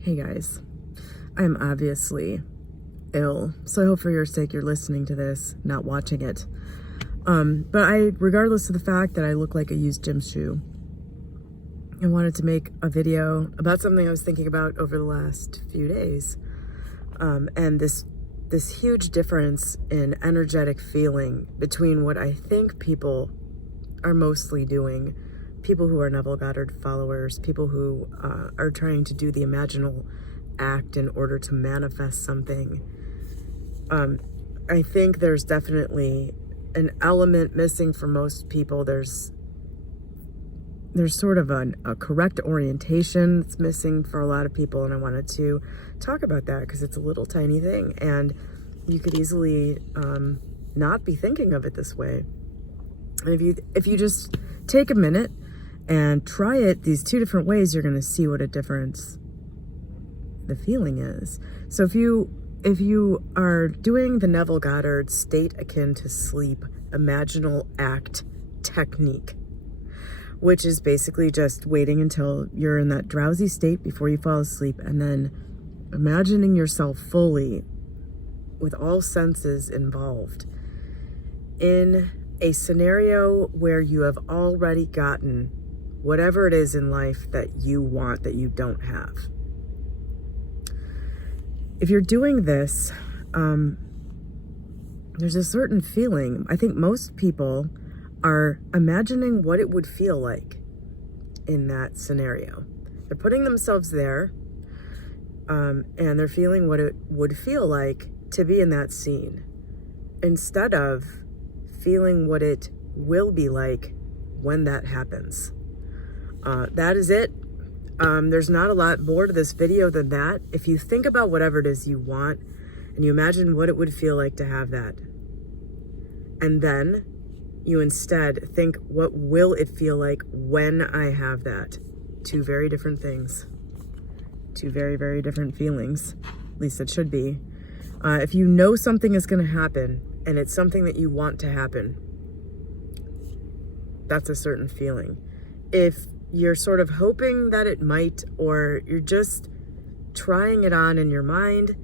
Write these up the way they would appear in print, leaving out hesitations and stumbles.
Hey guys, I'm obviously ill, so I hope for your sake you're listening to this, not watching it. But regardless of the fact that I look like a used gym shoe, I wanted to make a video about something I was thinking about over the last few days. And this huge difference in energetic feeling between what I think people are mostly doing, people who are Neville Goddard followers, people who are trying to do the imaginal act in order to manifest something. I think there's definitely an element missing for most people. There's sort of a correct orientation that's missing for a lot of people, and I wanted to talk about that because it's a little tiny thing, and you could easily not be thinking of it this way. And if you just take a minute and try it these two different ways, you're going to see what a difference the feeling is. So if you are doing the Neville Goddard state akin to sleep imaginal act technique, which is basically just waiting until you're in that drowsy state before you fall asleep, and then imagining yourself fully with all senses involved in a scenario where you have already gotten whatever it is in life that you want that you don't have. If you're doing this, there's a certain feeling. I think most people are imagining what it would feel like in that scenario. They're putting themselves there, and they're feeling what it would feel like to be in that scene, instead of feeling what it will be like when that happens. That is it. There's not a lot more to this video than that. If you think about whatever it is you want, and you imagine what it would feel like to have that, and then you instead think, what will it feel like when I have that? Two very different things. Two very, very different feelings. At least it should be. If you know something is going to happen, and it's something that you want to happen, that's a certain feeling. If you're sort of hoping that it might, or you're just trying it on in your mind,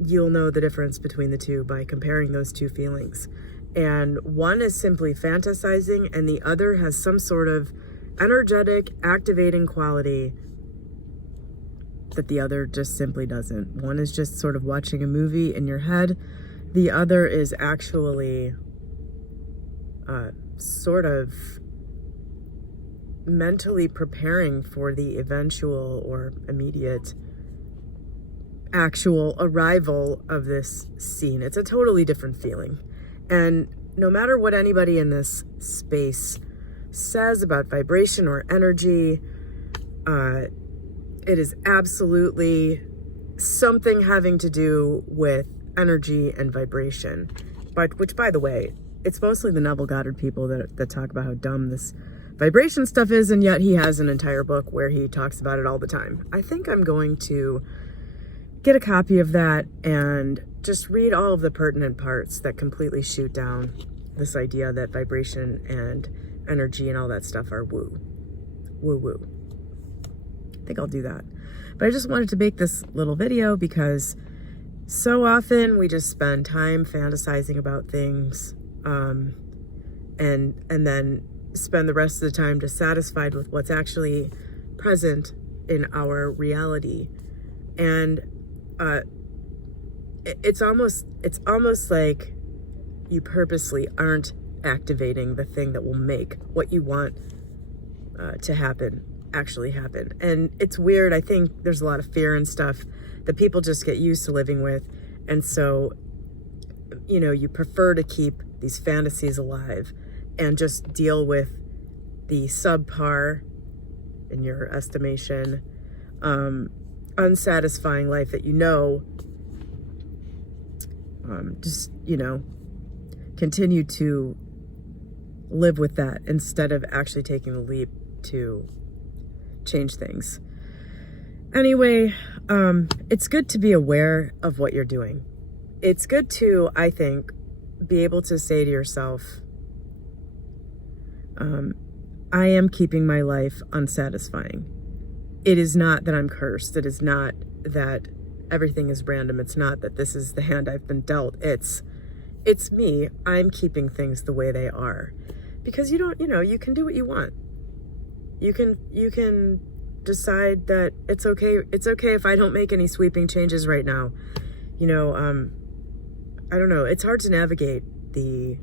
you'll know the difference between the two by comparing those two feelings. And one is simply fantasizing, and the other has some sort of energetic, activating quality that the other just simply doesn't. One is just sort of watching a movie in your head. The other is actually sort of mentally preparing for the eventual or immediate actual arrival of this scene. It's a totally different feeling. And no matter what anybody in this space says about vibration or energy, it is absolutely something having to do with energy and vibration. But which, by the way, it's mostly the Neville Goddard people that talk about how dumb this vibration stuff is, and yet he has an entire book where he talks about it all the time. I think I'm going to get a copy of that and just read all of the pertinent parts that completely shoot down this idea that vibration and energy and all that stuff are woo-woo. I think I'll do that. But I just wanted to make this little video because so often we just spend time fantasizing about things, and then spend the rest of the time dissatisfied with what's actually present in our reality. And it's almost like you purposely aren't activating the thing that will make what you want to happen actually happen. And it's weird. I think there's a lot of fear and stuff that people just get used to living with, and so you prefer to keep these fantasies alive and just deal with the subpar, in your estimation, unsatisfying life that continue to live with that instead of actually taking the leap to change things. Anyway, it's good to be aware of what you're doing. It's good to, I think, be able to say to yourself, I am keeping my life unsatisfying. it is not that I'm cursed. It is not that everything is random. It's not that this is the hand I've been dealt. It's me. I'm keeping things the way they are. Because you don't, you can do what you want. You can decide that it's okay if I don't make any sweeping changes right now. I don't know. It's hard to navigate the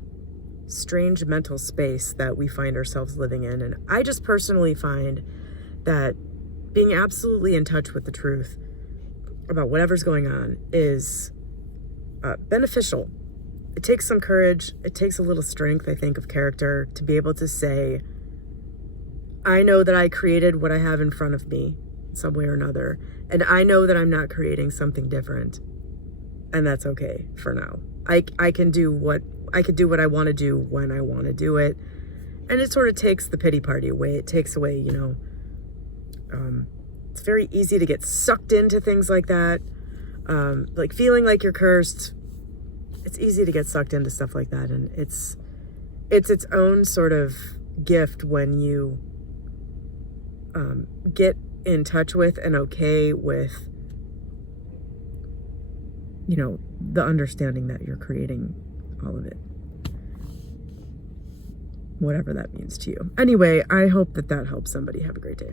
strange mental space that we find ourselves living in. And I just personally find that being absolutely in touch with the truth about whatever's going on is beneficial. It takes some courage. It takes a little strength, I think, of character to be able to say, I know that I created what I have in front of me some way or another. And I know that I'm not creating something different. And that's okay for now. I can do what I want to do when I want to do it. And it sort of takes the pity party away. It takes away, it's very easy to get sucked into things like that. Like feeling like you're cursed. It's easy to get sucked into stuff like that. And it's its own sort of gift when you get in touch with and okay with, the understanding that you're creating all of it. Whatever that means to you. Anyway, I hope that helps somebody. Have a great day.